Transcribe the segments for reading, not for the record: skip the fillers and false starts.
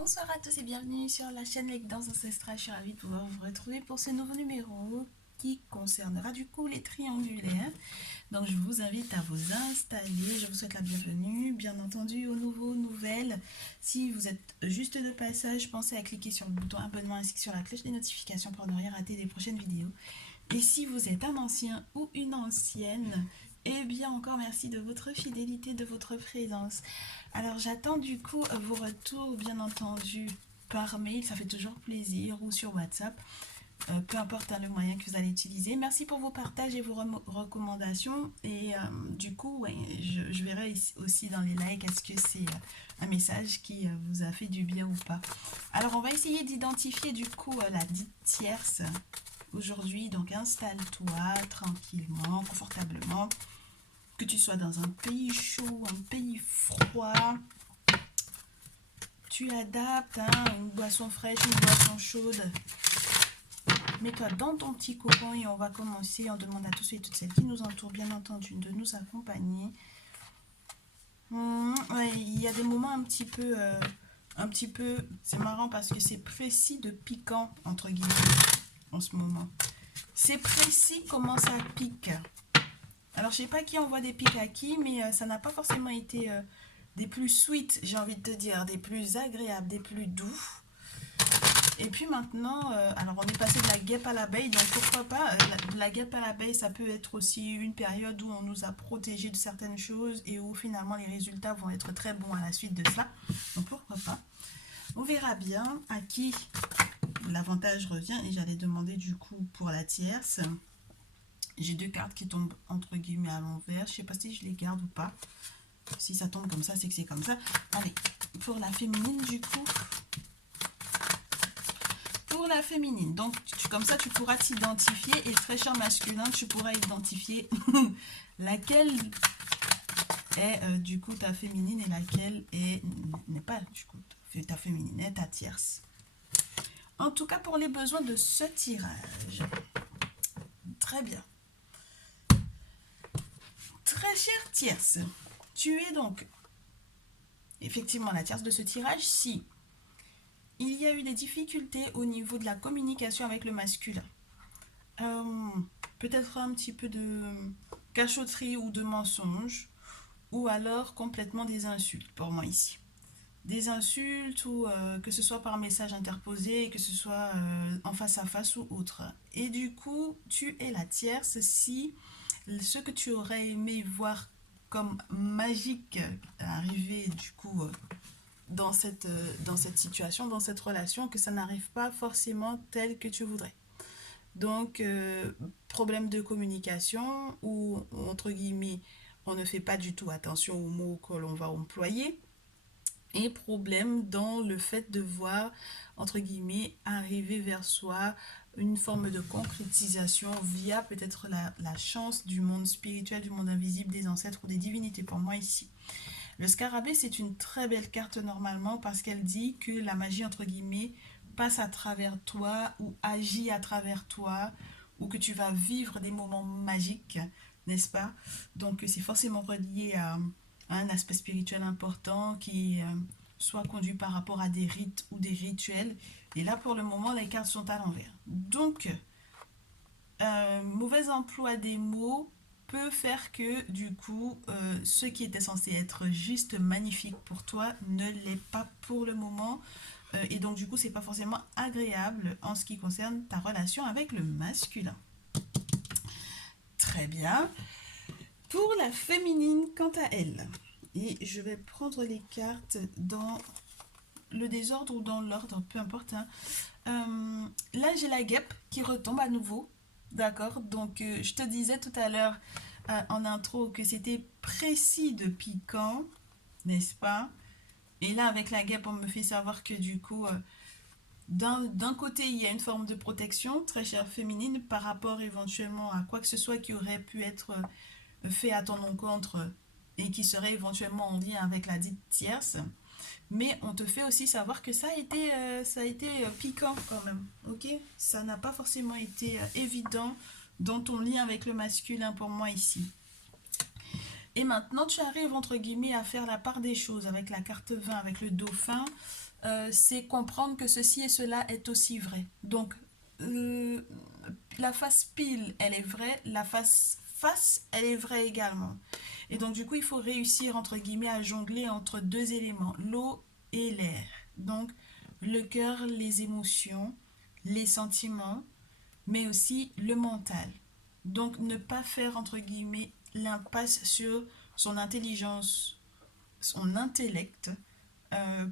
Bonsoir à tous et bienvenue sur la chaîne Les Danses Ancestrales. Je suis ravie de pouvoir vous retrouver pour ce nouveau numéro qui concernera du coup les triangulaires. Donc je vous invite à vous installer, je vous souhaite la bienvenue, bien entendu aux nouveaux, nouvelles. Si vous êtes juste de passage, pensez à cliquer sur le bouton abonnement ainsi que sur la cloche des notifications pour ne rien rater des prochaines vidéos. Et si vous êtes un ancien ou une ancienne, eh bien encore merci de votre fidélité, de votre présence. Alors j'attends du coup vos retours bien entendu par mail, ça fait toujours plaisir, ou sur WhatsApp, peu importe le moyen que vous allez utiliser. Merci pour vos partages et vos recommandations. Et du coup, ouais, je verrai aussi dans les likes est-ce que c'est un message qui vous a fait du bien ou pas. Alors on va essayer d'identifier du coup la dite tierce aujourd'hui. Donc installe-toi tranquillement, confortablement. Que tu sois dans un pays chaud, un pays froid, tu adaptes, hein, une boisson fraîche, une boisson chaude. Mets-toi dans ton petit cocon et on va commencer. On demande à tous et toutes celles qui nous entourent, bien entendu, de nous accompagner. Ouais, il y a des moments un petit peu, c'est marrant parce que c'est précis de piquant, entre guillemets, en ce moment. C'est précis comment ça pique. Alors, je sais pas qui envoie des pics à qui, mais ça n'a pas forcément été des plus sweet, j'ai envie de te dire, des plus agréables, des plus doux. Et puis maintenant, alors on est passé de la guêpe à l'abeille, donc pourquoi pas, la guêpe à l'abeille, ça peut être aussi une période où on nous a protégés de certaines choses et où finalement les résultats vont être très bons à la suite de cela. Donc pourquoi pas. On verra bien à qui l'avantage revient et j'allais demander du coup pour la tierce. J'ai deux cartes qui tombent entre guillemets à l'envers. Je sais pas si je les garde ou pas. Si ça tombe comme ça, c'est que c'est comme ça. Allez, pour la féminine du coup. Pour la féminine, donc comme ça tu pourras t'identifier et très cher masculin, tu pourras identifier laquelle est du coup ta féminine et laquelle n'est pas du coup ta féminine, est ta tierce. En tout cas pour les besoins de ce tirage. Très bien. Très chère tierce, tu es donc effectivement la tierce de ce tirage si il y a eu des difficultés au niveau de la communication avec le masculin. Peut-être un petit peu de cachotterie ou de mensonge, ou alors complètement des insultes pour moi ici. Des insultes ou que ce soit par message interposé, que ce soit en face à face ou autre. Et du coup, tu es la tierce si ce que tu aurais aimé voir comme magique arriver du coup dans cette situation, dans cette relation, que ça n'arrive pas forcément tel que tu voudrais. Donc, problème de communication ou, entre guillemets, on ne fait pas du tout attention aux mots que l'on va employer. Et problème dans le fait de voir, entre guillemets, arriver vers soi une forme de concrétisation via peut-être la chance du monde spirituel, du monde invisible, des ancêtres ou des divinités pour moi ici. Le scarabée, c'est une très belle carte normalement parce qu'elle dit que la magie, entre guillemets, passe à travers toi ou agit à travers toi ou que tu vas vivre des moments magiques, n'est-ce pas? Donc c'est forcément relié à un aspect spirituel important qui soit conduit par rapport à des rites ou des rituels. Et là, pour le moment, les cartes sont à l'envers. Donc, mauvais emploi des mots peut faire que du coup ce qui était censé être juste magnifique pour toi ne l'est pas pour le moment et donc du coup c'est pas forcément agréable en ce qui concerne ta relation avec le masculin. Très bien. Pour la féminine quant à elle, et je vais prendre les cartes dans le désordre ou dans l'ordre, peu importe, hein. Là j'ai la guêpe qui retombe à nouveau. D'accord, donc je te disais tout à l'heure en intro que c'était précis de piquant, n'est-ce pas? Et là avec la guêpe on me fait savoir que du coup d'un côté il y a une forme de protection très chère féminine par rapport éventuellement à quoi que ce soit qui aurait pu être fait à ton encontre et qui serait éventuellement en lien avec la dite tierce. Mais on te fait aussi savoir que ça a été piquant quand même, ok? Ça n'a pas forcément été évident dans ton lien avec le masculin pour moi ici. Et maintenant, tu arrives entre guillemets à faire la part des choses avec la carte 20, avec le dauphin. c'est comprendre que ceci et cela est aussi vrai. Donc, euh, la face pile, elle est vraie, la face face, elle est vraie également. Et donc, du coup, il faut réussir, entre guillemets, à jongler entre deux éléments, l'eau et l'air. Donc, le cœur, les émotions, les sentiments, mais aussi le mental. Donc, ne pas faire, entre guillemets, l'impasse sur son intelligence, son intellect,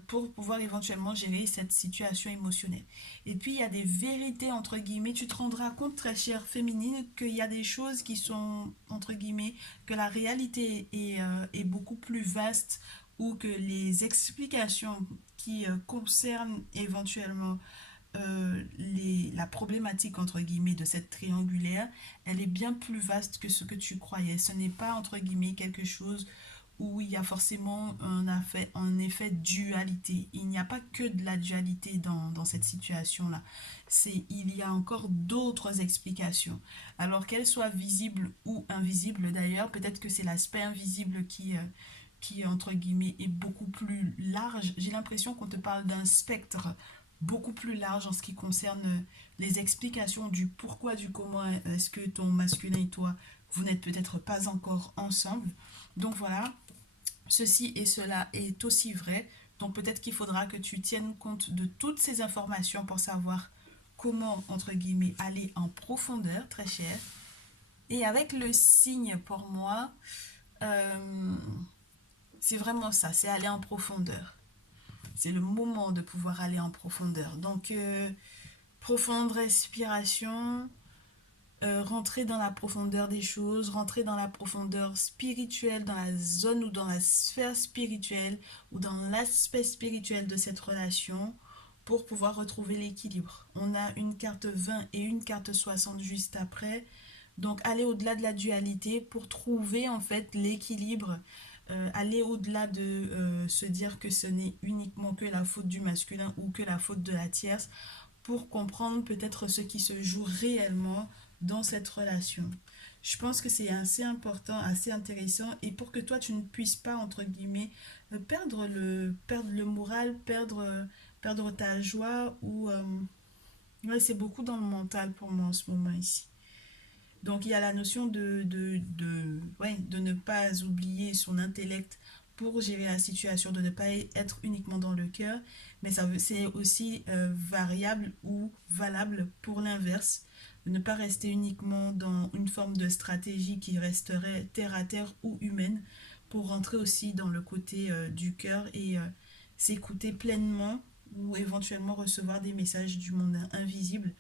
pour pouvoir éventuellement gérer cette situation émotionnelle. Et puis, il y a des vérités, entre guillemets, tu te rendras compte, très chère féminine, qu'il y a des choses qui sont, entre guillemets, que la réalité est beaucoup plus vaste ou que les explications qui concernent éventuellement la problématique entre guillemets de cette triangulaire, elle est bien plus vaste que ce que tu croyais. Ce n'est pas entre guillemets quelque chose où il y a forcément un effet dualité. Il n'y a pas que de la dualité dans cette situation-là. Il y a encore d'autres explications. Alors qu'elles soient visibles ou invisibles d'ailleurs, peut-être que c'est l'aspect invisible qui, entre guillemets, est beaucoup plus large. J'ai l'impression qu'on te parle d'un spectre beaucoup plus large en ce qui concerne les explications du pourquoi, du comment est-ce que ton masculin et toi, vous n'êtes peut-être pas encore ensemble. Donc voilà, ceci et cela est aussi vrai. Donc peut-être qu'il faudra que tu tiennes compte de toutes ces informations pour savoir comment, entre guillemets, aller en profondeur, très cher. Et avec le signe, pour moi, euh, c'est vraiment ça, c'est aller en profondeur. C'est le moment de pouvoir aller en profondeur. Donc, profonde respiration, rentrer dans la profondeur des choses, rentrer dans la profondeur spirituelle, dans la zone ou dans la sphère spirituelle ou dans l'aspect spirituel de cette relation pour pouvoir retrouver l'équilibre. On a une carte 20 et une carte 60 juste après. Donc aller au-delà de la dualité pour trouver en fait l'équilibre, aller au-delà de se dire que ce n'est uniquement que la faute du masculin ou que la faute de la tierce, pour comprendre peut-être ce qui se joue réellement dans cette relation. Je pense que c'est assez important, assez intéressant, et pour que toi tu ne puisses pas, entre guillemets, perdre le moral, perdre ta joie, ou ouais, c'est beaucoup dans le mental pour moi en ce moment ici. Donc il y a la notion ouais, de ne pas oublier son intellect pour gérer la situation, de ne pas être uniquement dans le cœur, mais c'est aussi variable ou valable pour l'inverse, de ne pas rester uniquement dans une forme de stratégie qui resterait terre à terre ou humaine, pour rentrer aussi dans le côté du cœur et s'écouter pleinement ou éventuellement recevoir des messages du monde invisible,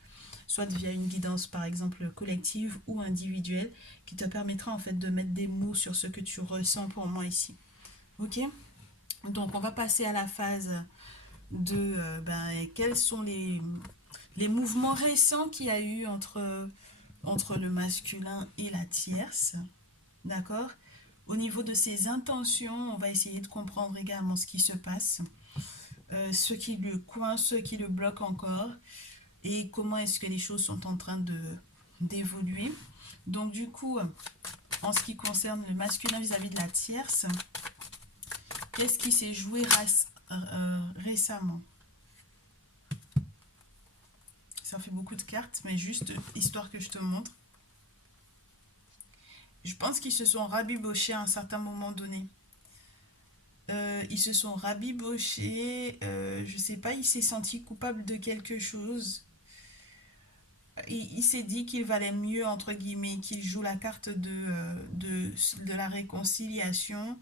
soit via une guidance par exemple collective ou individuelle, qui te permettra en fait de mettre des mots sur ce que tu ressens pour moi ici. Ok. Donc on va passer à la phase de quels sont les mouvements récents qu'il y a eu entre le masculin et la tierce. D'accord. Au niveau de ses intentions, on va essayer de comprendre également ce qui se passe, ce qui le coince, ce qui le bloque encore, et comment est-ce que les choses sont en train d'évoluer. Donc du coup, en ce qui concerne le masculin vis-à-vis de la tierce, qu'est-ce qui s'est joué récemment? Ça fait beaucoup de cartes, mais juste histoire que je te montre. Je pense qu'ils se sont rabibochés à un certain moment donné. Ils se sont rabibochés, je sais pas, il s'est senti coupable de quelque chose. Il s'est dit qu'il valait mieux, entre guillemets, qu'il joue la carte de la réconciliation,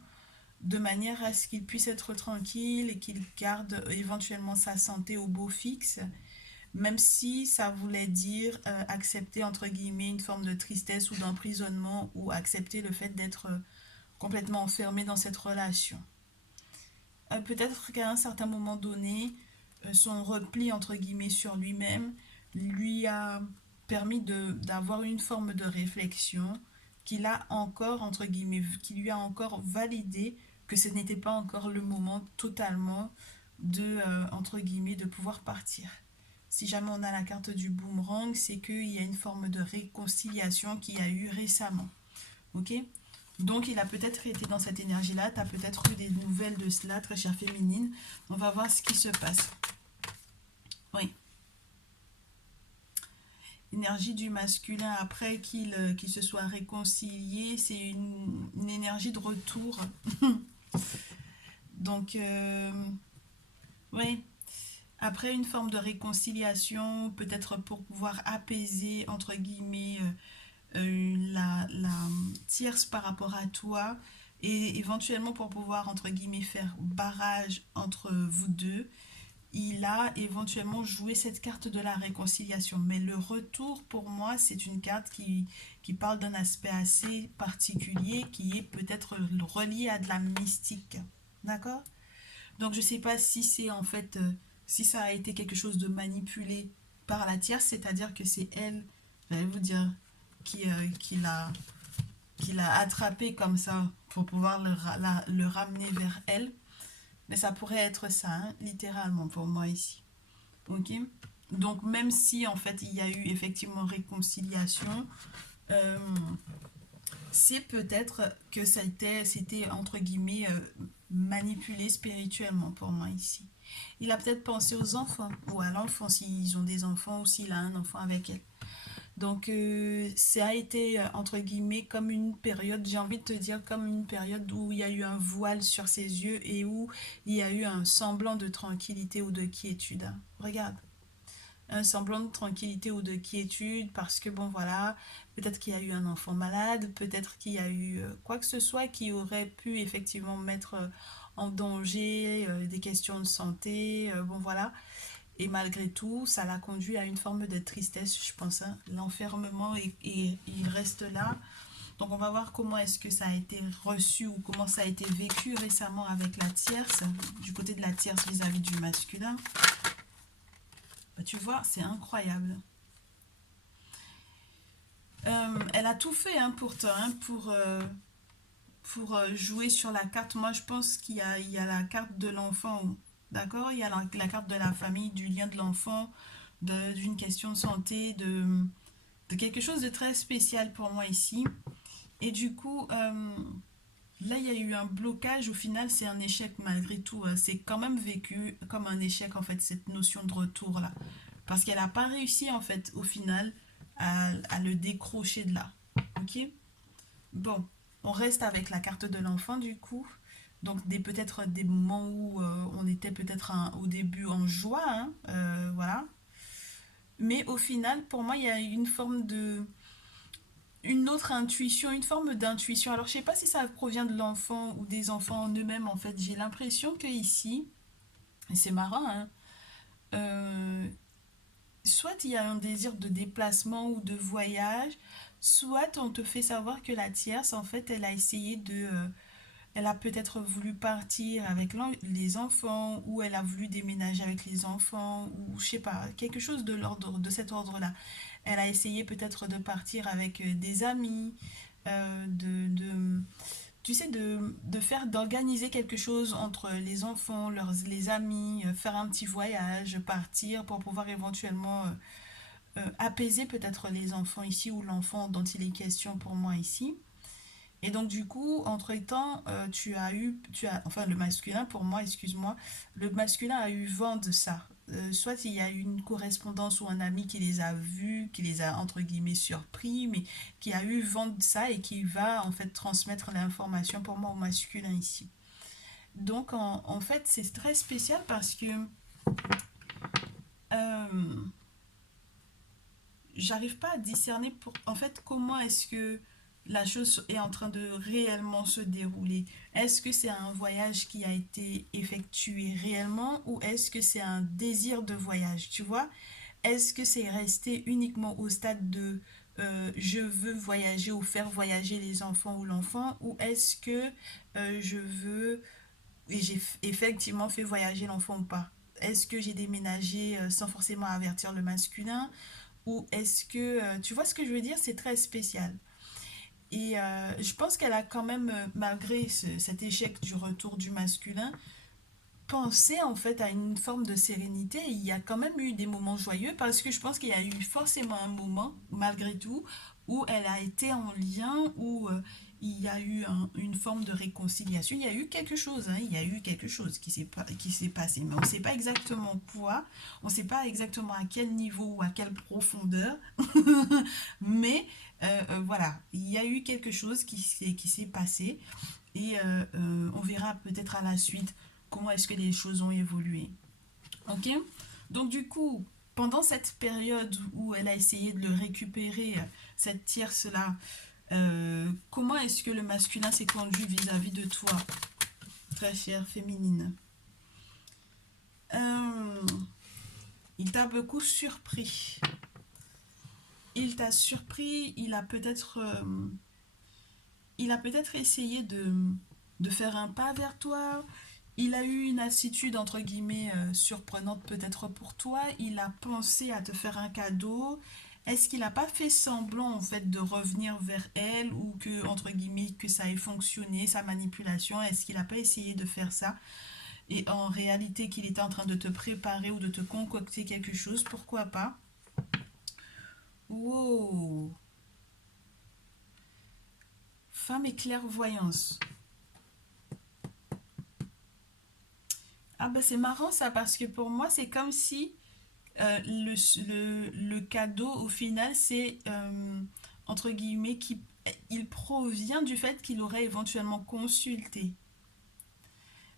de manière à ce qu'il puisse être tranquille et qu'il garde éventuellement sa santé au beau fixe, même si ça voulait dire accepter, entre guillemets, une forme de tristesse ou d'emprisonnement, ou accepter le fait d'être complètement enfermé dans cette relation. Peut-être qu'à un certain moment donné, son repli, entre guillemets, sur lui-même lui a permis d'avoir une forme de réflexion qu'il a encore, entre guillemets, qui lui a encore validé que ce n'était pas encore le moment totalement entre guillemets, de pouvoir partir. Si jamais on a la carte du boomerang, c'est qu'il y a une forme de réconciliation qui a eu récemment. Ok. Donc, il a peut-être été dans cette énergie-là. Tu as peut-être eu des nouvelles de cela, très chère féminine. On va voir ce qui se passe. Oui. Énergie du masculin après qu'il se soit réconcilié, c'est une énergie de retour. Donc, oui. Après une forme de réconciliation, peut-être pour pouvoir apaiser, entre guillemets, la tierce par rapport à toi et éventuellement pour pouvoir, entre guillemets, faire barrage entre vous deux, il a éventuellement joué cette carte de la réconciliation. Mais le retour, pour moi, c'est une carte qui parle d'un aspect assez particulier qui est peut-être relié à de la mystique. D'accord? Donc, je ne sais pas si c'est en fait, si ça a été quelque chose de manipulé par la tierce, c'est-à-dire que c'est elle, j'allais vous dire, qui l'a attrapé comme ça pour pouvoir le ramener vers elle. Mais ça pourrait être ça, hein, littéralement, pour moi ici. Ok. Donc, même si en fait il y a eu effectivement réconciliation, euh, c'est peut-être que c'était entre guillemets manipulé spirituellement pour moi ici. Il a peut-être pensé aux enfants ou à l'enfant s'ils ont des enfants ou s'il a un enfant avec elle. Donc, ça a été, entre guillemets, comme une période, j'ai envie de te dire, comme une période où il y a eu un voile sur ses yeux et où il y a eu un semblant de tranquillité ou de quiétude, hein. Regarde, un semblant de tranquillité ou de quiétude parce que, bon, voilà, peut-être qu'il y a eu un enfant malade, peut-être qu'il y a eu quoi que ce soit qui aurait pu effectivement mettre en danger des questions de santé, bon, voilà. Et malgré tout, ça l'a conduit à une forme de tristesse, je pense, hein. L'enfermement et il reste là. Donc on va voir comment est-ce que ça a été reçu ou comment ça a été vécu récemment avec la tierce, du côté de la tierce vis-à-vis du masculin. Bah, tu vois, c'est incroyable. Elle a tout fait hein, pourtant hein, pour jouer sur la carte. Moi, je pense il y a la carte de l'enfant, d'accord? Il y a la carte de la famille, du lien de l'enfant, d'une question de santé, de quelque chose de très spécial pour moi ici. Et du coup, là, il y a eu un blocage. Au final, c'est un échec malgré tout. C'est quand même vécu comme un échec, en fait, cette notion de retour-là. Parce qu'elle n'a pas réussi, en fait, au final, à le décrocher de là. Ok? Bon, on reste avec la carte de l'enfant, du coup. Donc, peut-être des moments où on était peut-être au début en joie, hein, voilà. Mais au final, pour moi, il y a une forme une autre intuition, une forme d'intuition. Alors, je sais pas si ça provient de l'enfant ou des enfants en eux-mêmes, en fait. J'ai l'impression que ici, et c'est marrant, hein, euh, soit il y a un désir de déplacement ou de voyage, soit on te fait savoir que la tierce, en fait, elle a essayé elle a peut-être voulu partir avec les enfants, ou elle a voulu déménager avec les enfants, ou je sais pas, quelque chose de cet ordre-là. Elle a essayé peut-être de partir avec des amis, tu sais, d'organiser quelque chose entre les enfants, les amis, faire un petit voyage, partir pour pouvoir éventuellement apaiser peut-être les enfants ici ou l'enfant dont il est question pour moi ici. Et donc du coup, entre-temps, enfin le masculin pour moi, excuse-moi, le masculin a eu vent de ça. Soit il y a eu une correspondance ou un ami qui les a vus, qui les a entre guillemets surpris, mais qui a eu vent de ça et qui va en fait transmettre l'information pour moi au masculin ici. Donc en fait c'est très spécial parce que euh, j'arrive pas à discerner en fait comment est-ce que la chose est en train de réellement se dérouler. Est-ce que c'est un voyage qui a été effectué réellement ou est-ce que c'est un désir de voyage, tu vois? Est-ce que c'est resté uniquement au stade de je veux voyager ou faire voyager les enfants ou l'enfant ou est-ce que je veux et j'ai effectivement fait voyager l'enfant ou pas? Est-ce que j'ai déménagé sans forcément avertir le masculin? Ou est-ce que, tu vois ce que je veux dire, c'est très spécial. Et je pense qu'elle a quand même, malgré cet échec du retour du masculin, pensé en fait à une forme de sérénité. Et il y a quand même eu des moments joyeux parce que je pense qu'il y a eu forcément un moment, malgré tout, où elle a été en lien, où il y a eu une forme de réconciliation, il y a eu quelque chose, hein, il y a eu quelque chose qui s'est passé, mais on ne sait pas exactement quoi, on ne sait pas exactement à quel niveau ou à quelle profondeur, mais voilà, il y a eu quelque chose qui s'est passé et on verra peut-être à la suite comment est-ce que les choses ont évolué. Ok. Donc du coup, pendant cette période où elle a essayé de le récupérer, cette tierce-là, comment est-ce que le masculin s'est conduit vis-à-vis de toi, très chère féminine? Euh, il t'a beaucoup surpris. Il t'a surpris, il a peut-être essayé de faire un pas vers toi. Il a eu une attitude entre guillemets surprenante peut-être pour toi. Il a pensé à te faire un cadeau. Est-ce qu'il n'a pas fait semblant en fait de revenir vers elle ou que entre guillemets que ça ait fonctionné, sa manipulation? Est-ce qu'il n'a pas essayé de faire ça? Et en réalité qu'il était en train de te préparer ou de te concocter quelque chose, pourquoi pas? Wow! Femme et clairvoyance. Ah ben c'est marrant ça parce que pour moi c'est comme si le cadeau au final c'est entre guillemets qui il provient du fait qu'il aurait éventuellement consulté.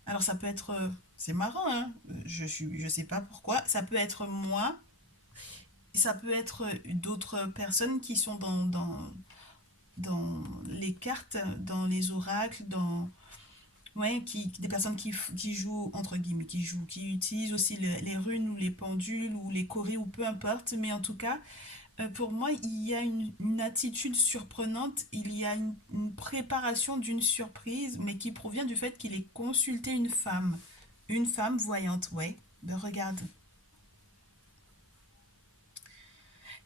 Alors ça peut être c'est marrant hein, je sais pas pourquoi, ça peut être moi, ça peut être d'autres personnes qui sont dans les cartes, dans les oracles, dans ouais, des personnes qui jouent, entre guillemets, qui utilisent aussi les runes ou les pendules ou les chorés ou peu importe, mais en tout cas, pour moi, il y a une attitude surprenante, il y a une préparation d'une surprise, mais qui provient du fait qu'il ait consulté une femme voyante, ouais. Ben regarde.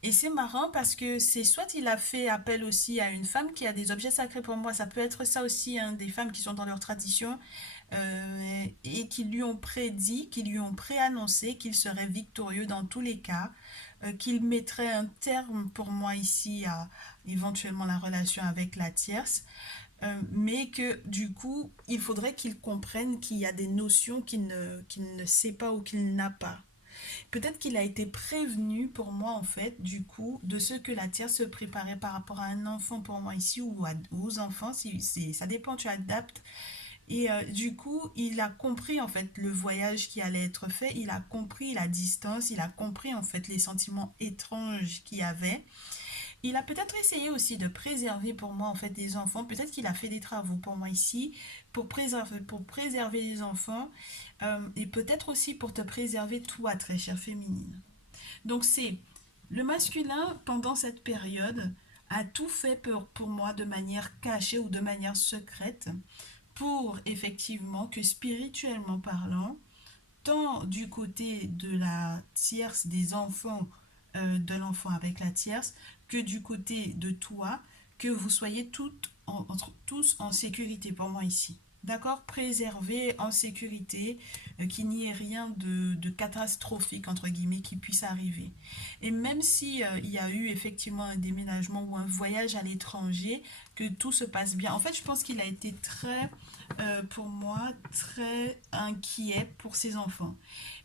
Et c'est marrant parce que c'est soit il a fait appel aussi à une femme qui a des objets sacrés pour moi, ça peut être ça aussi, hein, des femmes qui sont dans leur tradition et qui lui ont prédit, qui lui ont préannoncé qu'il serait victorieux dans tous les cas, qu'il mettrait un terme pour moi ici à éventuellement la relation avec la tierce, mais que du coup il faudrait qu'il comprenne qu'il y a des notions qu'il ne sait pas ou qu'il n'a pas. Peut-être qu'il a été prévenu pour moi en fait du coup de ce que la tierce se préparait par rapport à un enfant pour moi ici ou aux enfants, si, ça dépend, tu adaptes. Et du coup, il a compris en fait le voyage qui allait être fait, il a compris la distance, il a compris en fait les sentiments étranges qu'il y avait. Il a peut-être essayé aussi de préserver pour moi en fait des enfants. Peut-être qu'il a fait des travaux pour moi ici pour préserver les enfants et peut-être aussi pour te préserver toi, très chère féminine. Donc c'est le masculin pendant cette période a tout fait pour moi de manière cachée ou de manière secrète pour effectivement que spirituellement parlant, tant du côté de la tierce des enfants, de l'enfant avec la tierce, que du côté de toi, que vous soyez tous en sécurité pour moi ici. D'accord. Préserver en sécurité, qu'il n'y ait rien de catastrophique, entre guillemets, qui puisse arriver. Et même si il y a eu effectivement un déménagement ou un voyage à l'étranger, que tout se passe bien. En fait, je pense qu'il a été très, pour moi, très inquiet pour ses enfants.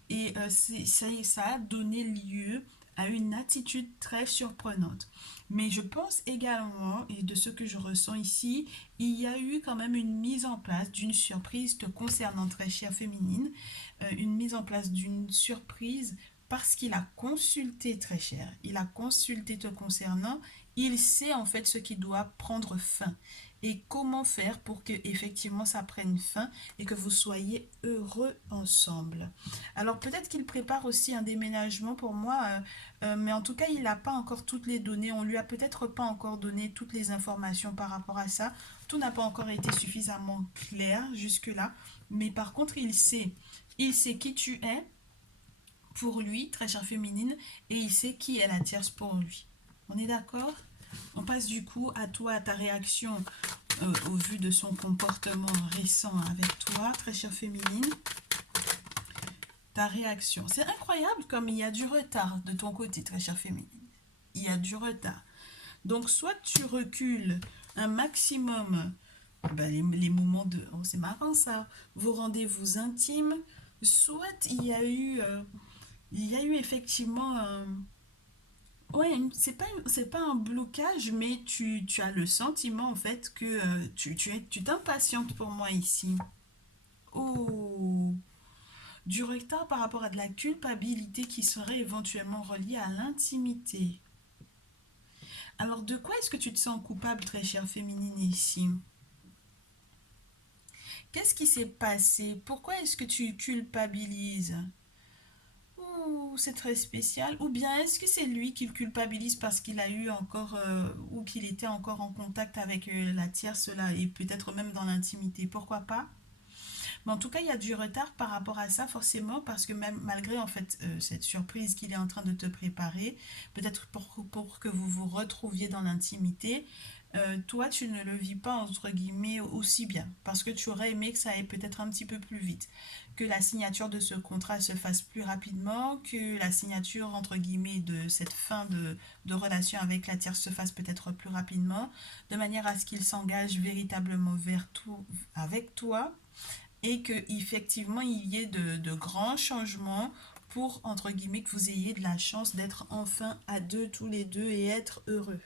Et ça a donné lieu à une attitude très surprenante. Mais je pense également, et de ce que je ressens ici, il y a eu quand même une mise en place d'une surprise te concernant, très chère féminine, une mise en place d'une surprise parce qu'il a consulté, très cher, il a consulté te concernant, il sait en fait ce qui doit prendre fin et comment faire pour que effectivement ça prenne fin et que vous soyez heureux ensemble. Alors peut-être qu'il prépare aussi un déménagement pour moi, mais en tout cas il n'a pas encore toutes les données, on lui a peut-être pas encore donné toutes les informations par rapport à ça, tout n'a pas encore été suffisamment clair jusque-là, mais par contre il sait qui tu es pour lui, très chère féminine, et il sait qui est la tierce pour lui. On est d'accord? On passe du coup à toi, à ta réaction au vu de son comportement récent avec toi, très chère féminine. Ta réaction. C'est incroyable comme il y a du retard de ton côté, très chère féminine. Il y a du retard. Donc, soit tu recules un maximum ben, les moments de... Oh, c'est marrant ça, vos rendez-vous intimes, soit il y a eu effectivement un... Ouais, c'est pas un blocage, mais tu as le sentiment en fait que tu t'impatientes pour moi ici. Oh, du retard par rapport à de la culpabilité qui serait éventuellement reliée à l'intimité. Alors, de quoi est-ce que tu te sens coupable, très chère féminine, ici? Qu'est-ce qui s'est passé? Pourquoi est-ce que tu culpabilises? Ouh, c'est très spécial. Ou bien est-ce que c'est lui qui le culpabilise parce qu'il a eu encore ou qu'il était encore en contact avec la tierce là et peut-être même dans l'intimité. Pourquoi pas? Mais en tout cas, il y a du retard par rapport à ça, forcément, parce que même malgré en fait cette surprise qu'il est en train de te préparer, peut-être pour que vous vous retrouviez dans l'intimité, toi, tu ne le vis pas entre guillemets aussi bien, parce que tu aurais aimé que ça aille peut-être un petit peu plus vite, que la signature de ce contrat se fasse plus rapidement, que la signature entre guillemets de cette fin de relation avec la tierce se fasse peut-être plus rapidement, de manière à ce qu'il s'engage véritablement vers tout avec toi et que effectivement il y ait de grands changements pour entre guillemets que vous ayez de la chance d'être enfin à deux tous les deux et être heureux.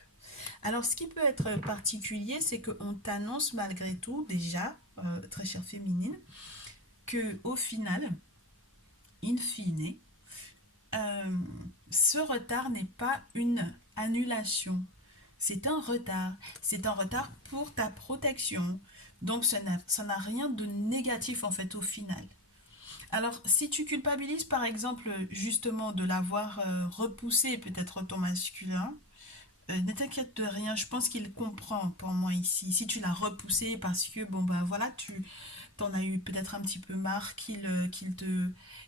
Alors ce qui peut être particulier, c'est qu'on t'annonce malgré tout déjà, très chère féminine, que au final, in fine, euh, ce retard n'est pas une annulation. C'est un retard. C'est un retard pour ta protection. Donc ça n'a rien de négatif en fait au final. Alors si tu culpabilises par exemple justement de l'avoir repoussé peut-être ton masculin, ne t'inquiète de rien, je pense qu'il comprend pour moi ici. Si tu l'as repoussé parce que bon ben voilà, tu t'en as eu peut-être un petit peu marre qu'il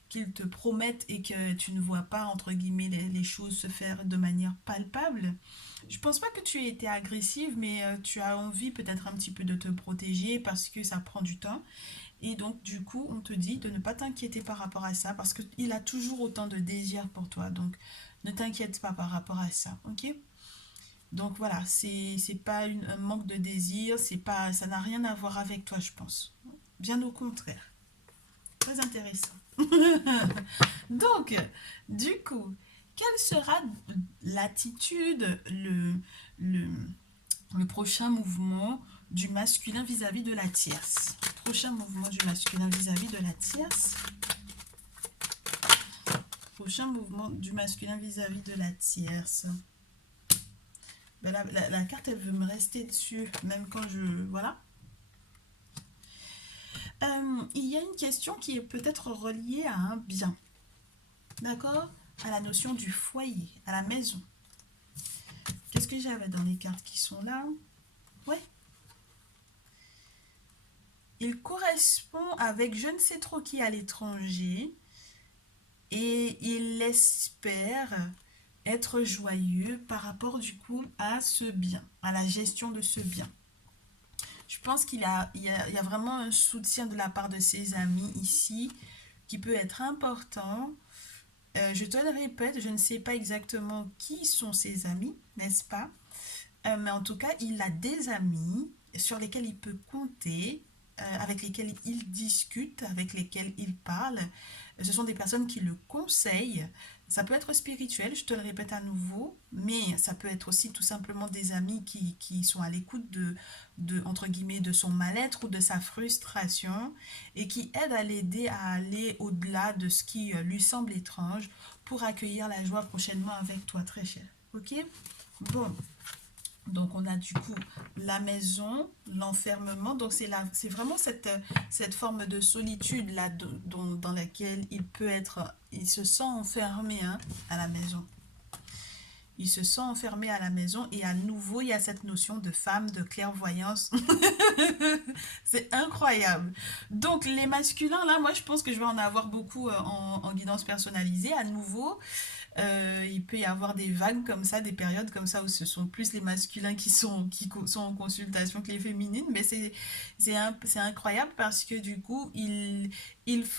te promette et que tu ne vois pas entre guillemets les choses se faire de manière palpable. Je pense pas que tu aies été agressive, mais tu as envie peut-être un petit peu de te protéger parce que ça prend du temps. Et donc, du coup, on te dit de ne pas t'inquiéter par rapport à ça parce qu'il a toujours autant de désir pour toi. Donc, ne t'inquiète pas par rapport à ça, ok? Donc voilà, c'est pas un manque de désir, c'est pas, ça n'a rien à voir avec toi, je pense. Bien au contraire. Très intéressant. Donc, du coup, quelle sera l'attitude, le, le prochain mouvement du masculin vis-à-vis de la tierce? Prochain mouvement du masculin vis-à-vis de la tierce. Prochain mouvement du masculin vis-à-vis de la tierce. Ben la carte, elle veut me rester dessus, même quand je... Voilà. Il y a une question qui est peut-être reliée à un bien. D'accord? À la notion du foyer, à la maison. Qu'est-ce que j'avais dans les cartes qui sont là? Ouais. Il correspond avec je ne sais trop qui à l'étranger et il espère être joyeux par rapport du coup à ce bien, à la gestion de ce bien. Je pense il y a vraiment un soutien de la part de ses amis ici qui peut être important. Je te le répète, je ne sais pas exactement qui sont ses amis, n'est-ce pas? Mais en tout cas, il a des amis sur lesquels il peut compter, avec lesquels il discute, avec lesquels il parle. Ce sont des personnes qui le conseillent. Ça peut être spirituel, je te le répète à nouveau, mais ça peut être aussi tout simplement des amis qui sont à l'écoute entre guillemets, de son mal-être ou de sa frustration et qui aident à l'aider à aller au-delà de ce qui lui semble étrange pour accueillir la joie prochainement avec toi, très cher. Ok? Bon, donc on a du coup la maison, l'enfermement. Donc c'est vraiment cette forme de solitude là dans laquelle il se sent enfermé hein, à la maison. Il se sent enfermé à la maison et à nouveau il y a cette notion de femme, de clairvoyance. C'est incroyable. Donc les masculins là, moi je pense que je vais en avoir beaucoup en guidance personnalisée à nouveau. Il peut y avoir des vagues comme ça, des périodes comme ça où ce sont plus les masculins qui sont en consultation que les féminines, mais c'est incroyable parce que du coup,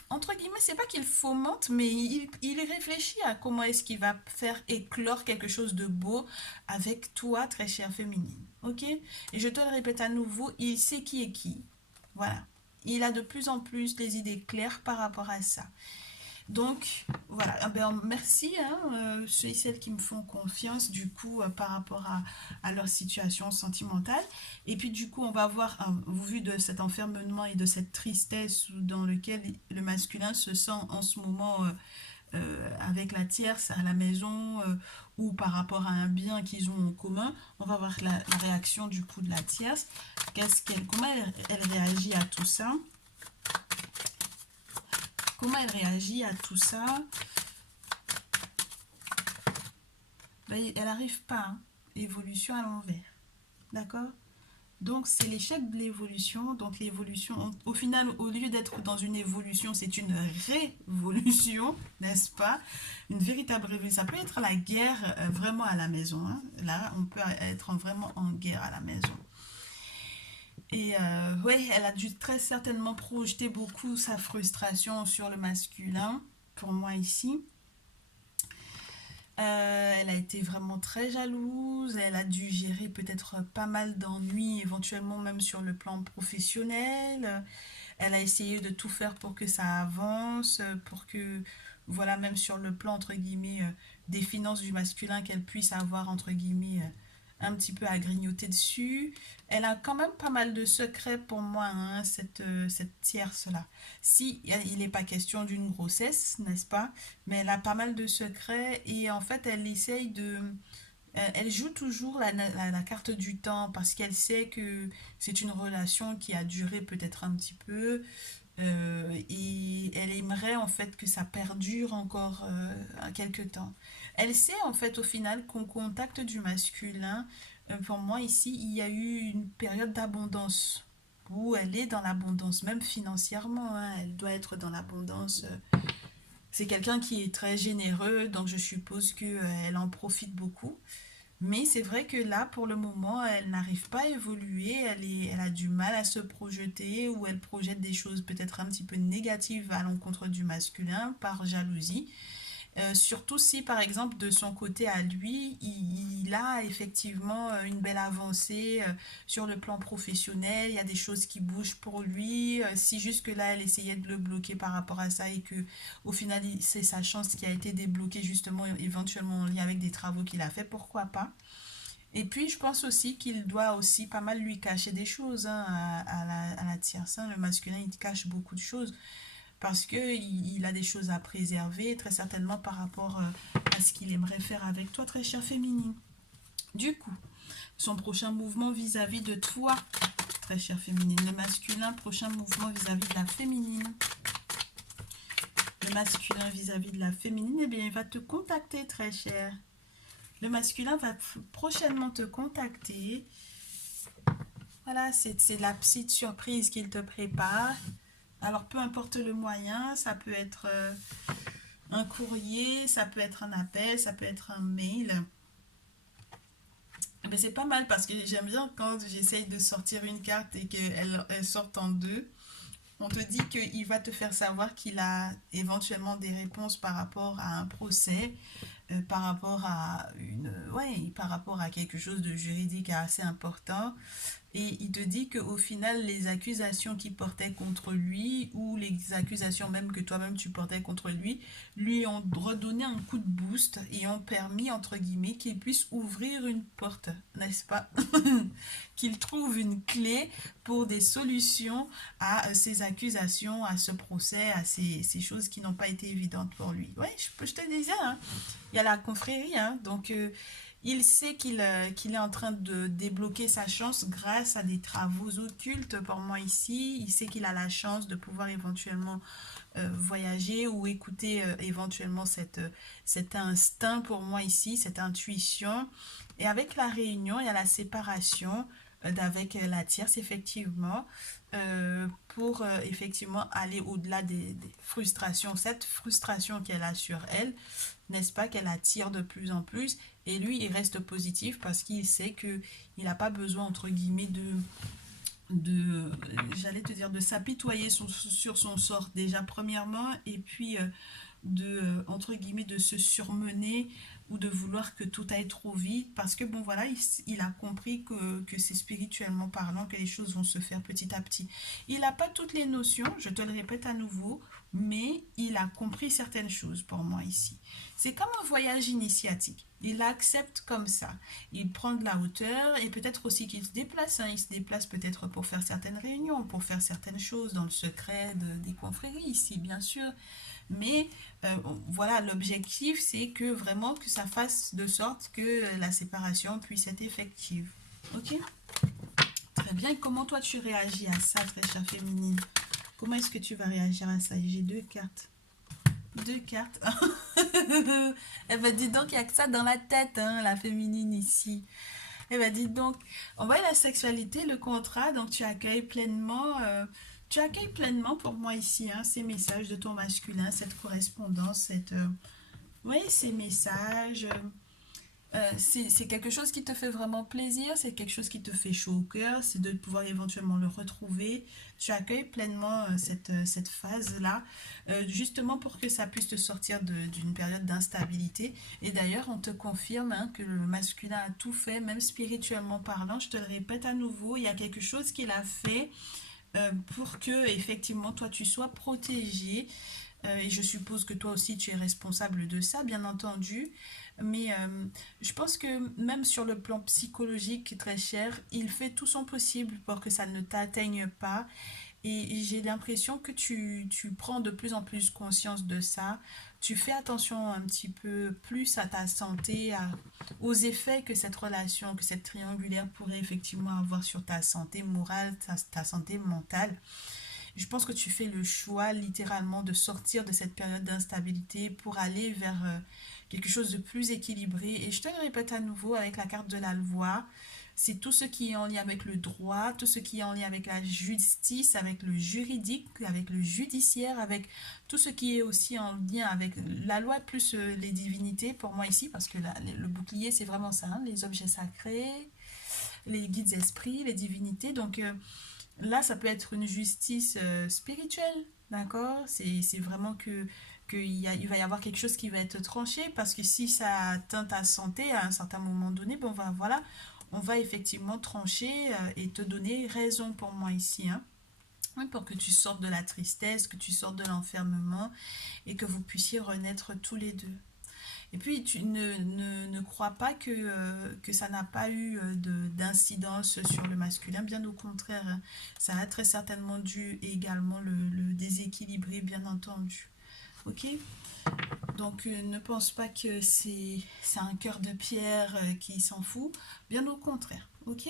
entre guillemets, c'est pas qu'il fomente, mais il réfléchit à comment est-ce qu'il va faire éclore quelque chose chose de beau avec toi, très chère féminine. Ok? Et je te le répète à nouveau, il sait qui est qui. Voilà. Il a de plus en plus des idées claires par rapport à ça. Donc, voilà, ah ben, merci hein, ceux et celles qui me font confiance du coup par rapport à leur situation sentimentale. Et puis du coup, on va voir, au vu de cet enfermement et de cette tristesse dans lequel le masculin se sent en ce moment avec la tierce à la maison ou par rapport à un bien qu'ils ont en commun, on va voir la réaction du coup de la tierce. Comment elle réagit à tout ça? Comment elle réagit à tout ça? Ben, elle n'arrive pas, hein. Évolution à l'envers. D'accord? Donc, c'est l'échec de l'évolution. Donc, l'évolution, au final, au lieu d'être dans une évolution, c'est une révolution, n'est-ce pas? Une véritable révolution. Ça peut être la guerre vraiment à la maison, hein. Là, on peut être vraiment en guerre à la maison. Et ouais, elle a dû très certainement projeter beaucoup sa frustration sur le masculin, pour moi ici. Elle a été vraiment très jalouse, elle a dû gérer peut-être pas mal d'ennuis, éventuellement même sur le plan professionnel. Elle a essayé de tout faire pour que ça avance, pour que, voilà, même sur le plan, entre guillemets, des finances du masculin, qu'elle puisse avoir, entre guillemets, un petit peu à grignoter dessus. Elle a quand même pas mal de secrets pour moi, hein, cette tierce-là. Si il n'est pas question d'une grossesse, n'est-ce pas? Mais elle a pas mal de secrets et en fait, elle essaye de... Elle joue toujours la carte du temps parce qu'elle sait que c'est une relation qui a duré peut-être un petit peu et elle aimerait en fait que ça perdure encore quelques temps. Elle sait en fait au final qu'au contact du masculin, pour moi ici, il y a eu une période d'abondance où elle est dans l'abondance, même financièrement, hein, elle doit être dans l'abondance. C'est quelqu'un qui est très généreux, donc je suppose qu'elle en profite beaucoup. Mais c'est vrai que là, pour le moment, elle n'arrive pas à évoluer, elle a du mal à se projeter ou elle projette des choses peut-être un petit peu négatives à l'encontre du masculin par jalousie. Surtout si, par exemple, de son côté à lui, il a effectivement une belle avancée sur le plan professionnel, il y a des choses qui bougent pour lui. Si jusque-là, elle essayait de le bloquer par rapport à ça et que au final, c'est sa chance qui a été débloquée justement éventuellement en lien avec des travaux qu'il a fait, pourquoi pas? Et puis, je pense aussi qu'il doit aussi pas mal lui cacher des choses hein, à la tierce. Hein. Le masculin, il cache beaucoup de choses parce qu'il a des choses à préserver, très certainement par rapport à ce qu'il aimerait faire avec toi, très chère féminine. Du coup, son prochain mouvement vis-à-vis de toi, très chère féminine. Le masculin, prochain mouvement vis-à-vis de la féminine. Le masculin vis-à-vis de la féminine, eh bien, il va te contacter, très cher. Le masculin va prochainement te contacter. Voilà, c'est la petite surprise qu'il te prépare. Alors, peu importe le moyen, ça peut être un courrier, ça peut être un appel, ça peut être un mail. Mais c'est pas mal parce que j'aime bien quand j'essaye de sortir une carte et qu'elle sorte en deux. On te dit qu'il va te faire savoir qu'il a éventuellement des réponses par rapport à un procès, par rapport à par rapport à quelque chose de juridique assez important. Et il te dit qu'au final, les accusations qu'il portait contre lui, ou les accusations même que toi-même tu portais contre lui, lui ont redonné un coup de boost et ont permis, entre guillemets, qu'il puisse ouvrir une porte, n'est-ce pas? Qu'il trouve une clé pour des solutions à ces accusations, à ce procès, à ces choses qui n'ont pas été évidentes pour lui. Oui, je te disais, hein, il y a la confrérie, hein, donc il sait qu'il est en train de débloquer sa chance grâce à des travaux occultes pour moi ici. Il sait qu'il a la chance de pouvoir éventuellement voyager ou écouter éventuellement cet instinct pour moi ici, cette intuition. Et avec la réunion, il y a la séparation d'avec la tierce, effectivement, pour effectivement aller au-delà des frustrations. Cette frustration qu'elle a sur elle, n'est-ce pas, qu'elle attire de plus en plus. Et lui, il reste positif parce qu'il sait qu'il n'a pas besoin, entre guillemets, de j'allais te dire, de s'apitoyer sur son sort déjà, premièrement. Et puis, entre guillemets, de se surmener ou de vouloir que tout aille trop vite parce que bon voilà, il a compris que c'est spirituellement parlant que les choses vont se faire petit à petit. Il n'a pas toutes les notions, je te le répète à nouveau, mais il a compris certaines choses pour moi ici. C'est comme un voyage initiatique. Il l'accepte comme ça. Il prend de la hauteur et peut-être aussi qu'il se déplace. Hein. Il se déplace peut-être pour faire certaines réunions, pour faire certaines choses dans le secret des confréries ici, bien sûr. Mais voilà, l'objectif, c'est que vraiment que ça fasse de sorte que la séparation puisse être effective. Ok? Très bien. Et comment toi tu réagis à ça, très chère féminine? Comment est-ce que tu vas réagir à ça? J'ai deux cartes. Deux cartes. Elle va dire donc, il n'y a que ça dans la tête, hein, la féminine ici. Elle va dire donc, on voit la sexualité, le contrat, donc tu accueilles pleinement pour moi ici, hein, ces messages de ton masculin, cette correspondance, oui, ces messages. C'est quelque chose qui te fait vraiment plaisir, c'est quelque chose qui te fait chaud au cœur, c'est de pouvoir éventuellement le retrouver. Tu accueilles pleinement cette phase-là, justement pour que ça puisse te sortir d'une période d'instabilité. Et d'ailleurs, on te confirme hein, que le masculin a tout fait, même spirituellement parlant. Je te le répète à nouveau, il y a quelque chose qu'il a fait pour que, effectivement, toi, tu sois protégé. Et je suppose que toi aussi, tu es responsable de ça, bien entendu. Mais je pense que même sur le plan psychologique, très cher, il fait tout son possible pour que ça ne t'atteigne pas. Et j'ai l'impression que tu prends de plus en plus conscience de ça. Tu fais attention un petit peu plus à ta santé, aux effets que cette relation, que cette triangulaire pourrait effectivement avoir sur ta santé morale, ta santé mentale. Je pense que tu fais le choix littéralement de sortir de cette période d'instabilité pour aller vers quelque chose de plus équilibré. Et je te le répète à nouveau avec la carte de la loi, c'est tout ce qui est en lien avec le droit, tout ce qui est en lien avec la justice, avec le juridique, avec le judiciaire, avec tout ce qui est aussi en lien avec la loi plus les divinités pour moi ici, parce que le bouclier c'est vraiment ça, hein, les objets sacrés, les guides esprits, les divinités. Donc là, ça peut être une justice spirituelle, d'accord? C'est vraiment il va y avoir quelque chose qui va être tranché parce que si ça atteint ta santé à un certain moment donné, bon, voilà, on va effectivement trancher et te donner raison pour moi ici, hein. Oui, pour que tu sortes de la tristesse, que tu sortes de l'enfermement et que vous puissiez renaître tous les deux. Et puis, tu ne crois pas que ça n'a pas eu d'incidence sur le masculin. Bien au contraire, hein. Ça a très certainement dû également le déséquilibrer, bien entendu. Ok? Donc, ne pense pas que c'est un cœur de pierre qui s'en fout. Bien au contraire. Ok?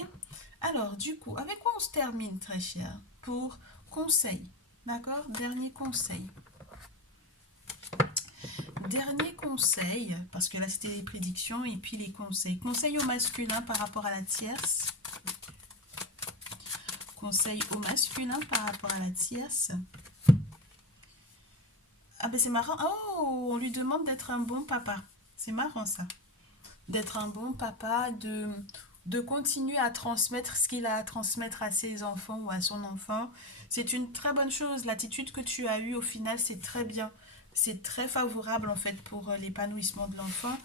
Alors, du coup, avec quoi on se termine, très cher? Pour conseil. D'accord? Dernier conseil. Dernier conseil, parce que là c'était les prédictions et puis les conseils. Conseil au masculin par rapport à la tierce. Conseil au masculin par rapport à la tierce. Ah ben c'est marrant. Oh, on lui demande d'être un bon papa. C'est marrant ça. D'être un bon papa, de continuer à transmettre ce qu'il a à transmettre à ses enfants ou à son enfant. C'est une très bonne chose. L'attitude que tu as eue au final, c'est très bien. C'est très favorable en fait pour l'épanouissement de l'enfant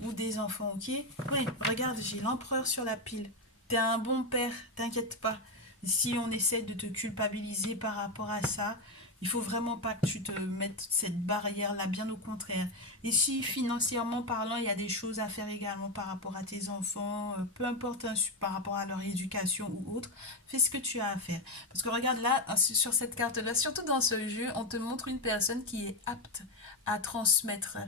ou des enfants, ok? Oui, regarde, j'ai l'empereur sur la pile. T'es un bon père, t'inquiète pas. Si on essaie de te culpabiliser par rapport à ça, il faut vraiment pas que tu te mettes cette barrière-là, bien au contraire. Et si financièrement parlant, il y a des choses à faire également par rapport à tes enfants, peu importe hein, par rapport à leur éducation ou autre, fais ce que tu as à faire. Parce que regarde là, sur cette carte-là, surtout dans ce jeu, on te montre une personne qui est apte à transmettre,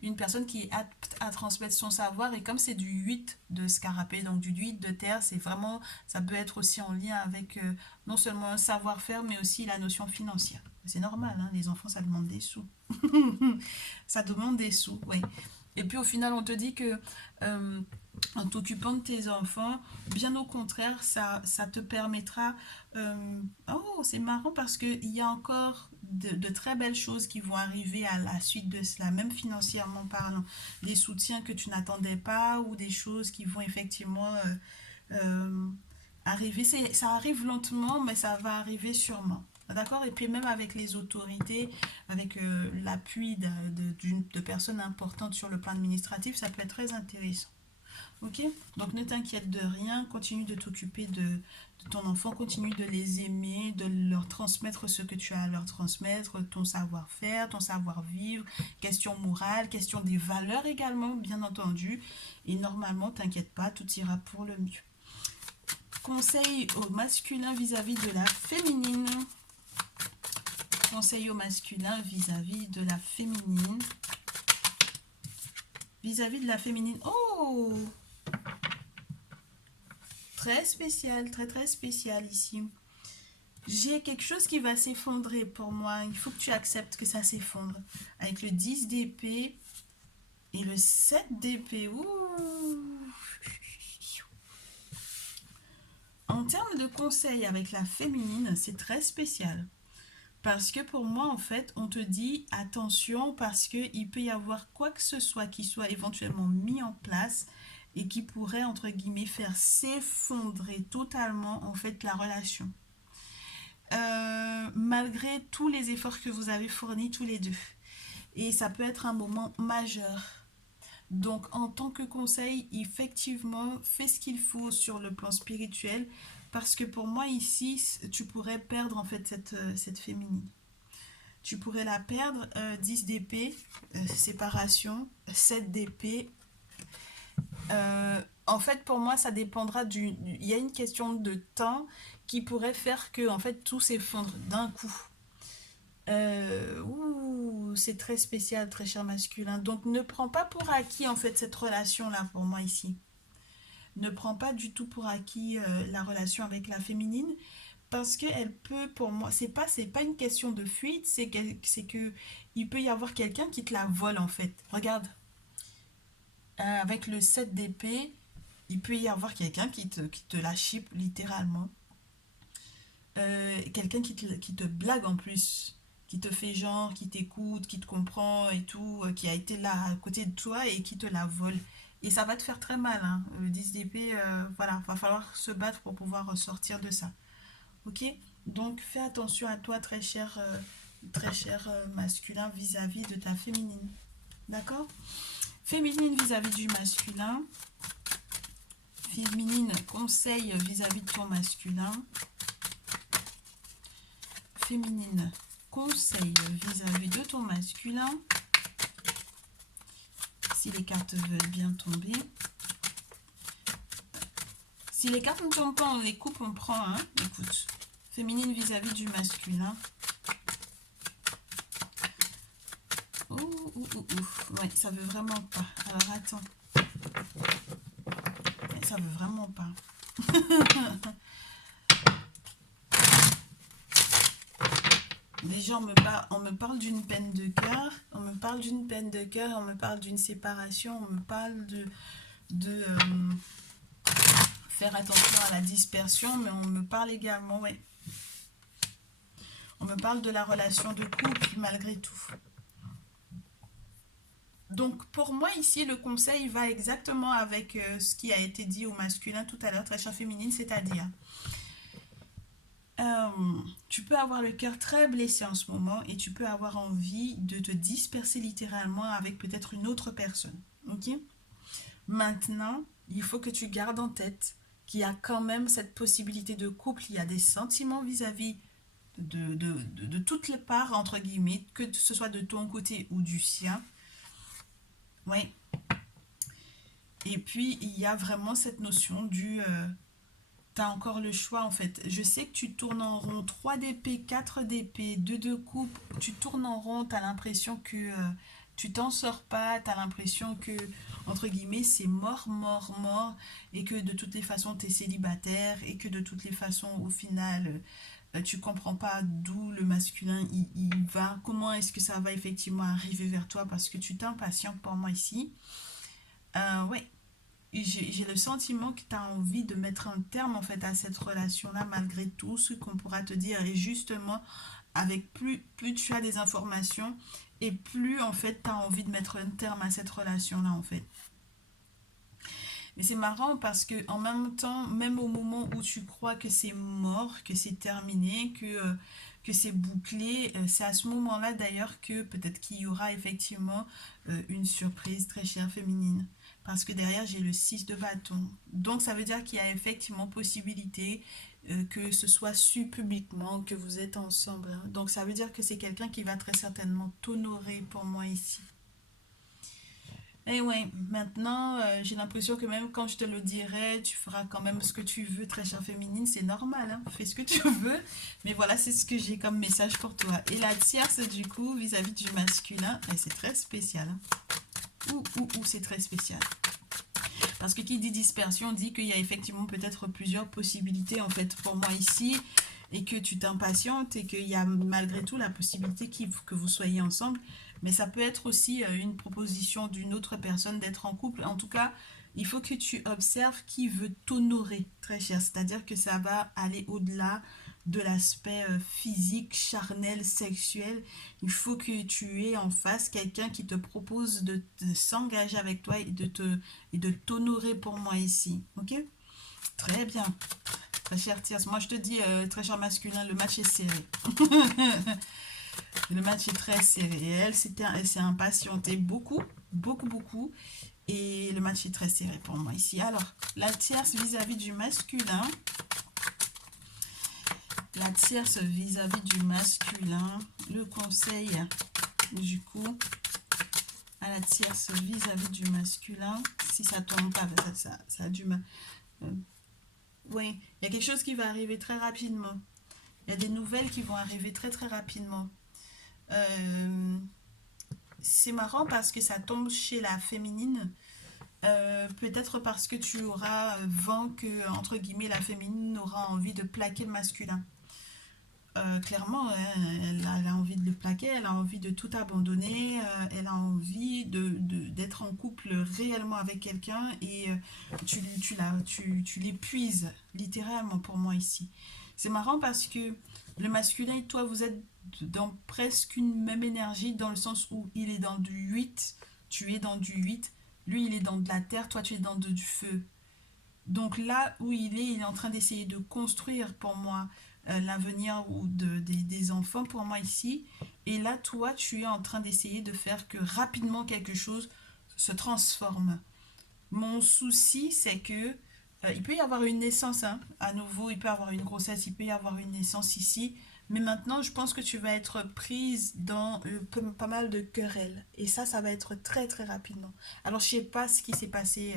une personne qui est apte à transmettre son savoir. Et comme c'est du 8 de scarabée, donc du 8 de terre, c'est vraiment, ça peut être aussi en lien avec non seulement un savoir-faire, mais aussi la notion financière. C'est normal, hein, les enfants, ça demande des sous. Ça demande des sous, oui. Et puis au final, on te dit que en t'occupant de tes enfants, bien au contraire, ça te permettra... Oh, c'est marrant parce qu'il y a encore de très belles choses qui vont arriver à la suite de cela, même financièrement parlant. Des soutiens que tu n'attendais pas ou des choses qui vont effectivement arriver. Ça arrive lentement, mais ça va arriver sûrement. D'accord? Et puis même avec les autorités, avec l'appui de personnes importantes sur le plan administratif, ça peut être très intéressant. Ok? Donc ne t'inquiète de rien, continue de t'occuper de ton enfant, continue de les aimer, de leur transmettre ce que tu as à leur transmettre, ton savoir-faire, ton savoir-vivre, question morale, question des valeurs également, bien entendu. Et normalement, t'inquiète pas, tout ira pour le mieux. Conseil au masculin vis-à-vis de la féminine. Conseil au masculin vis-à-vis de la féminine. Vis-à-vis de la féminine. Oh! Très spécial, très très spécial ici. J'ai quelque chose qui va s'effondrer pour moi. Il faut que tu acceptes que ça s'effondre. Avec le 10 d'épée et le 7 d'épée. En termes de conseils avec la féminine, c'est très spécial. Parce que pour moi, en fait, on te dit attention parce qu'il peut y avoir quoi que ce soit qui soit éventuellement mis en place et qui pourrait, entre guillemets, faire s'effondrer totalement, en fait, la relation. Malgré tous les efforts que vous avez fournis tous les deux. Et ça peut être un moment majeur. Donc, en tant que conseil, effectivement, fais ce qu'il faut sur le plan spirituel parce que pour moi, ici, tu pourrais perdre en fait cette féminine. Tu pourrais la perdre, 10 d'épée, séparation, 7 d'épée. En fait, pour moi, ça dépendra du... Il y a une question de temps qui pourrait faire que en fait, tout s'effondre d'un coup. C'est très spécial, très cher masculin. Donc ne prends pas pour acquis en fait cette relation-là pour moi ici. Ne prends pas du tout pour acquis la relation avec la féminine parce qu'elle peut pour moi, c'est pas une question de fuite, c'est que il peut y avoir quelqu'un qui te la vole en fait. Regarde, avec le 7 d'épée, il peut y avoir quelqu'un qui te la chipe littéralement. Quelqu'un qui te blague en plus, qui te fait genre, qui t'écoute, qui te comprend et tout, qui a été là à côté de toi et qui te la vole. Et ça va te faire très mal, hein. Le 10 d'épée, voilà, va falloir se battre pour pouvoir sortir de ça. Ok? Donc fais attention à toi, très cher masculin, vis-à-vis de ta féminine. D'accord? Féminine vis-à-vis du masculin. Féminine, conseil vis-à-vis de ton masculin. Féminine, conseil vis-à-vis de ton masculin. Si les cartes veulent bien tomber. Si les cartes ne tombent pas, on les coupe, on prend. Hein. Écoute, féminine vis-à-vis du masculin. Ouais, ça veut vraiment pas. Alors attends. Ouais, ça veut vraiment pas. Déjà, on me parle d'une peine de cœur, on me parle d'une peine de cœur, on me parle d'une séparation, on me parle de faire attention à la dispersion, mais on me parle également, ouais. On me parle de la relation de couple malgré tout. Donc pour moi ici, le conseil va exactement avec ce qui a été dit au masculin tout à l'heure, très chère féminine, c'est-à-dire tu peux avoir le cœur très blessé en ce moment et tu peux avoir envie de te disperser littéralement avec peut-être une autre personne. Ok? Maintenant, il faut que tu gardes en tête qu'il y a quand même cette possibilité de couple, il y a des sentiments vis-à-vis de toutes les parts, entre guillemets, que ce soit de ton côté ou du sien. Oui. Et puis, il y a vraiment cette notion du... tu as encore le choix, en fait. Je sais que tu tournes en rond, 3 d'épée, 4 d'épée, 2 de coupe. Tu tournes en rond, tu as l'impression que tu t'en sors pas. Tu as l'impression que, entre guillemets, c'est mort, mort, mort. Et que de toutes les façons, tu es célibataire. Et que de toutes les façons, au final... tu comprends pas d'où le masculin il va, comment est-ce que ça va effectivement arriver vers toi parce que tu t'impatientes pour moi ici. Ouais, j'ai le sentiment que tu as envie de mettre un terme en fait à cette relation-là malgré tout ce qu'on pourra te dire et justement avec plus tu as des informations et plus en fait tu as envie de mettre un terme à cette relation-là en fait. Mais c'est marrant parce que en même temps, même au moment où tu crois que c'est mort, que c'est terminé, que c'est bouclé. C'est à ce moment-là d'ailleurs que peut-être qu'il y aura effectivement une surprise très chère féminine. Parce que derrière, j'ai le 6 de bâton. Donc, ça veut dire qu'il y a effectivement possibilité que ce soit su publiquement, que vous êtes ensemble, hein. Donc, ça veut dire que c'est quelqu'un qui va très certainement t'honorer pour moi ici. Et ouais, maintenant, j'ai l'impression que même quand je te le dirai, tu feras quand même ce que tu veux, très chère féminine, c'est normal, hein, fais ce que tu veux. Mais voilà, c'est ce que j'ai comme message pour toi. Et la tierce, du coup, vis-à-vis du masculin, et c'est très spécial, hein. C'est très spécial. Parce que qui dit dispersion dit qu'il y a effectivement peut-être plusieurs possibilités en fait pour moi ici et que tu t'impatientes et qu'il y a malgré tout la possibilité que vous soyez ensemble. Mais ça peut être aussi une proposition d'une autre personne d'être en couple. En tout cas, il faut que tu observes qui veut t'honorer, très cher. C'est-à-dire que ça va aller au-delà de l'aspect physique, charnel, sexuel. Il faut que tu aies en face quelqu'un qui te propose de s'engager avec toi et de t'honorer pour moi ici. Ok? Très bien. Très cher Tierce. Moi, je te dis, très cher masculin, le match est serré. Le match est très serré. Elle s'est impatientée beaucoup, beaucoup, beaucoup. Et le match est très serré pour moi ici. Alors, la tierce vis-à-vis du masculin. La tierce vis-à-vis du masculin. Le conseil, du coup, à la tierce vis-à-vis du masculin. Si ça tombe pas, ça a du mal. Oui, il y a quelque chose qui va arriver très rapidement. Il y a des nouvelles qui vont arriver très très rapidement. C'est marrant parce que ça tombe chez la féminine. Peut-être parce que tu auras vent que, entre guillemets, la féminine aura envie de plaquer le masculin. Clairement, elle a envie de le plaquer, elle a envie de tout abandonner, elle a envie d'être en couple réellement avec quelqu'un et tu l'épuises littéralement pour moi ici. C'est marrant parce que le masculin et toi, vous êtes dans presque une même énergie dans le sens où il est dans du 8, tu es dans du 8, lui il est dans de la terre, toi tu es dans du feu. Donc là où il est en train d'essayer de construire pour moi l'avenir ou des enfants pour moi ici. Et là, toi, tu es en train d'essayer de faire que rapidement quelque chose se transforme. Mon souci, c'est que il peut y avoir une naissance, hein, à nouveau, il peut y avoir une grossesse, il peut y avoir une naissance ici. Mais maintenant, je pense que tu vas être prise dans pas mal de querelles. Et ça va être très très rapidement. Alors, je sais pas ce qui s'est passé.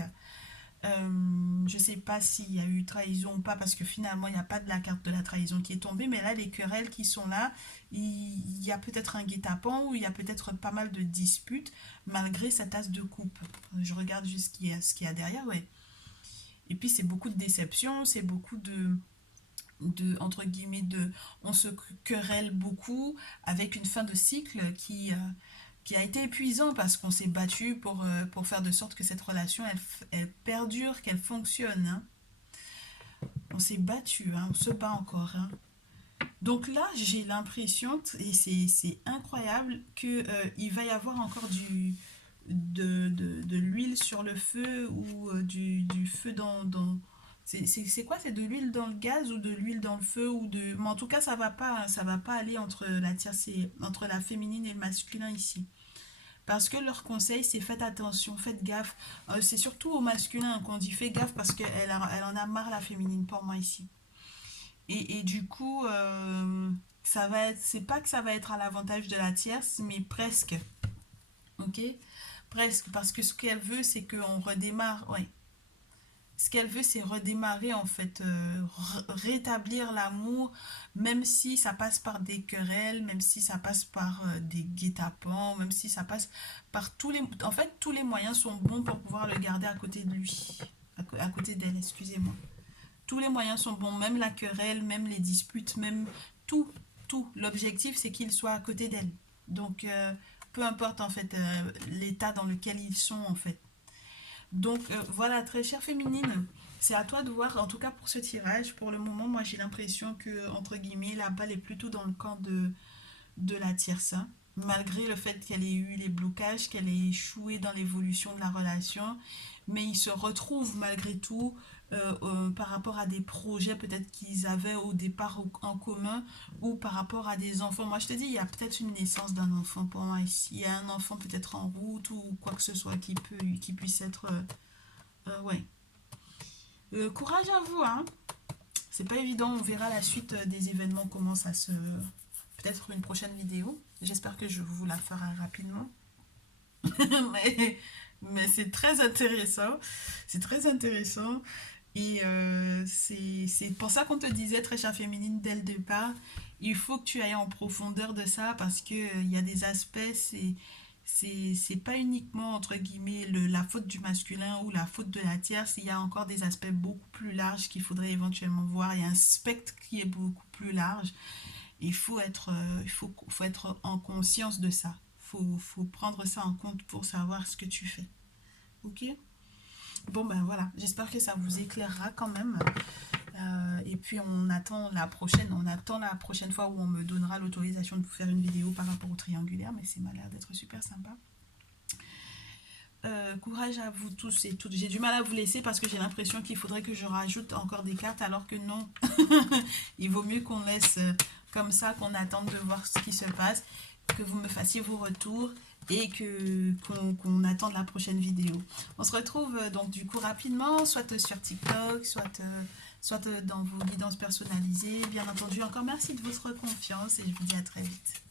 Je sais pas s'il y a eu trahison ou pas, parce que finalement, il n'y a pas de la carte de la trahison qui est tombée, mais là, les querelles qui sont là, il y a peut-être un guet-apens ou il y a peut-être pas mal de disputes, malgré cette tasse de coupe. Je regarde juste ce qu'il y a derrière, ouais. Et puis, c'est beaucoup de déception, c'est beaucoup entre guillemets, on se querelle beaucoup avec une fin de cycle qui a été épuisant parce qu'on s'est battu pour faire de sorte que cette relation, elle perdure, qu'elle fonctionne, hein. On s'est battu, hein, on se bat encore, hein. Donc là, j'ai l'impression, et c'est incroyable, qu'il il va y avoir encore de l'huile sur le feu ou du feu c'est quoi? C'est de l'huile dans le gaz ou de l'huile dans le feu ou de... Mais en tout cas, ça va pas aller entre la tiercé, entre la féminine et le masculin ici. Parce que leur conseil, c'est faites attention, faites gaffe. C'est surtout au masculin qu'on dit fais gaffe parce elle en a marre la féminine pour moi ici. Et du coup, c'est pas que ça va être à l'avantage de la tierce, mais presque. Ok? Presque. Parce que ce qu'elle veut, c'est qu'on redémarre. Ouais. Ce qu'elle veut, c'est redémarrer en fait, rétablir l'amour, même si ça passe par des querelles, même si ça passe par des guet-apens, même si ça passe par tous les... En fait, tous les moyens sont bons pour pouvoir le garder à côté de lui, à côté d'elle, excusez-moi. Tous les moyens sont bons, même la querelle, même les disputes, même tout, tout. L'objectif, c'est qu'il soit à côté d'elle. Donc, peu importe en fait l'état dans lequel ils sont en fait. Donc voilà, très chère féminine, c'est à toi de voir, en tout cas pour ce tirage. Pour le moment, moi j'ai l'impression que, entre guillemets, la balle est plutôt dans le camp de la tierce, hein. Malgré le fait qu'elle ait eu les blocages, qu'elle ait échoué dans l'évolution de la relation. Mais il se retrouve malgré tout par rapport à des projets peut-être qu'ils avaient au départ en commun ou par rapport à des enfants. Moi, je te dis, il y a peut-être une naissance d'un enfant pour moi ici. Il y a un enfant peut-être en route ou quoi que ce soit qui puisse être... ouais. Courage à vous, hein. C'est pas évident, on verra la suite des événements, comment ça se... Peut-être une prochaine vidéo. J'espère que je vous la ferai rapidement. mais mais c'est très intéressant. C'est très intéressant. Et c'est pour ça qu'on te disait, très chère féminine, dès le départ, il faut que tu ailles en profondeur de ça parce que il y a des aspects, c'est pas uniquement, entre guillemets, la faute du masculin ou la faute de la tierce, il y a encore des aspects beaucoup plus larges qu'il faudrait éventuellement voir. Il y a un spectre qui est beaucoup plus large. Il faut être en conscience de ça. Faut prendre ça en compte pour savoir ce que tu fais. Ok? Bon, ben voilà, j'espère que ça vous éclairera quand même. Et puis on attend la prochaine fois où on me donnera l'autorisation de vous faire une vidéo par rapport au triangulaire, mais c'est m'a l'air d'être super sympa. Courage à vous tous et toutes. J'ai du mal à vous laisser parce que j'ai l'impression qu'il faudrait que je rajoute encore des cartes alors que non. Il vaut mieux qu'on laisse comme ça, qu'on attende de voir ce qui se passe, que vous me fassiez vos retours et qu'on attende la prochaine vidéo. On se retrouve donc du coup rapidement, soit sur TikTok, soit dans vos guidances personnalisées. Bien entendu, encore merci de votre confiance et je vous dis à très vite.